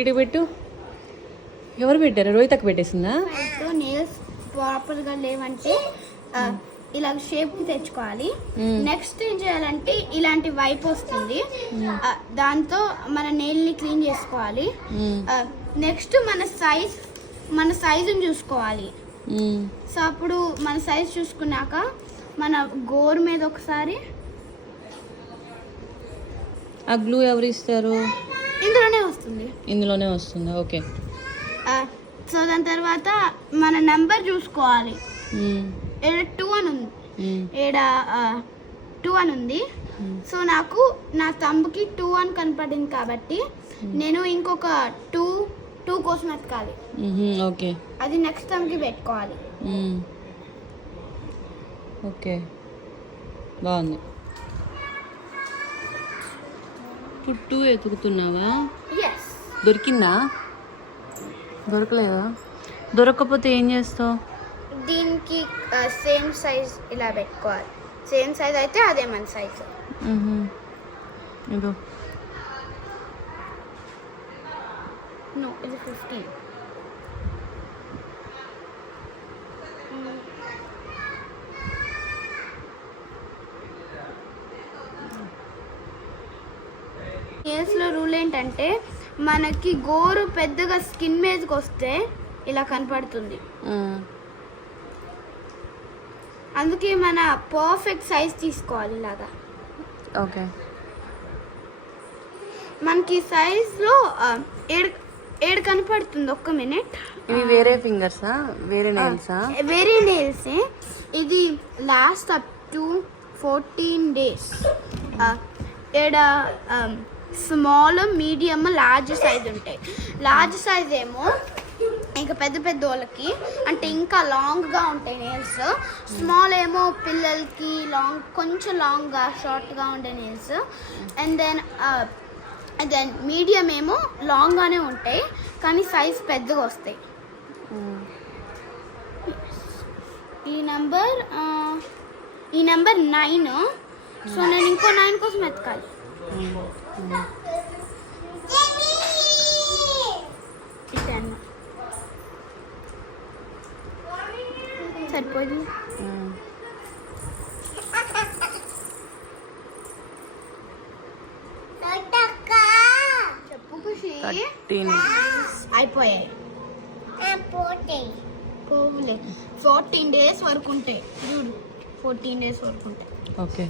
ఇటు పెట్టు. ఎవరు పెట్టారు? రోహితకు పెట్టేసిందా? ఇప్పుడు నెయిల్స్ ప్రాపర్గా లేవంటే ఇలా షేప్ కి తెచ్చుకోవాలి. నెక్స్ట్ ఏం చేయాలంటే ఇలాంటి వైప్ వస్తుంది, దాంతో మన నెయిల్ ని క్లీన్ చేసుకోవాలి. నెక్స్ట్ మన సైజుని చూసుకోవాలి. సో అప్పుడు మన సైజ్ చూసుకున్నాక మన గోరు మీద ఒకసారి ఆ గ్లూ ఎవరు ఇస్తారు? ఇందులోనే వస్తుందా? ఓకే. సో దాని తర్వాత మన నెంబర్ చూసుకోవాలి. ఏడ 2 అని ఉంది, ఏడ 2 అని ఉంది. సో నాకు నా తంబుకి 2 అని కనపడింది కాబట్టి నేను ఇంకొక 2 కోసం ఎత్తుకాలి. ఓకే, అది నెక్స్ట్ తంబుకి పెట్టుకోవాలి. ఓకే, బాగుంది. ఇప్పుడు 2 ఎతుకుతున్నావా? దొరికిందా? దొరకలేదా? దొరకకపోతే ఏం చేస్తావు? దీనికి సేమ్ సైజ్ ఇలా పెట్టుకోవాలి. సేమ్ సైజ్ అయితే అదే మన సైజ్. ఇదో నో, ఇది 15. కేసులో రూల్ ఏంటంటే మనకి గోరు పెద్దగా స్కిన్ మీదకి వస్తే ఇలా కనపడుతుంది. అందుకే మన పర్ఫెక్ట్ సైజ్ తీసుకోవాలి ఇలాగా. ఓకే, మనకి సైజ్లో 7 కనపడుతుంది. ఒక్క మినిట్. ఇవి వేరే ఫింగర్సా? వేరే నెయిల్సా? వేరే నెయిల్స్. ఇది లాస్ట్ అప్ టు 14 days. ఏడ స్మాల్, మీడియం, లార్జ్ సైజ్ ఉంటాయి. లార్జ్ సైజ్ ఏమో ఇంకా పెద్ద పెద్ద వాళ్ళకి, అంటే ఇంకా లాంగ్గా ఉంటాయి నెయిల్స్. స్మాల్ ఏమో పిల్లలకి కొంచెం లాంగ్గా షార్ట్గా ఉండే నెయిల్స్. అండ్ దెన్ మీడియం ఏమో లాంగ్గానే ఉంటాయి కానీ సైజ్ పెద్దగా వస్తాయి. ఈ నెంబర్ 9. సో నేను ఇంకో 9 కోసం ఎతకాలి. సరిపోయింది. చెప్పు ఖుషి. 13 అయిపోయాయి. 14 days వరకు ఉంటాయి. 14 days వరకు ఉంటాయి. ఓకే.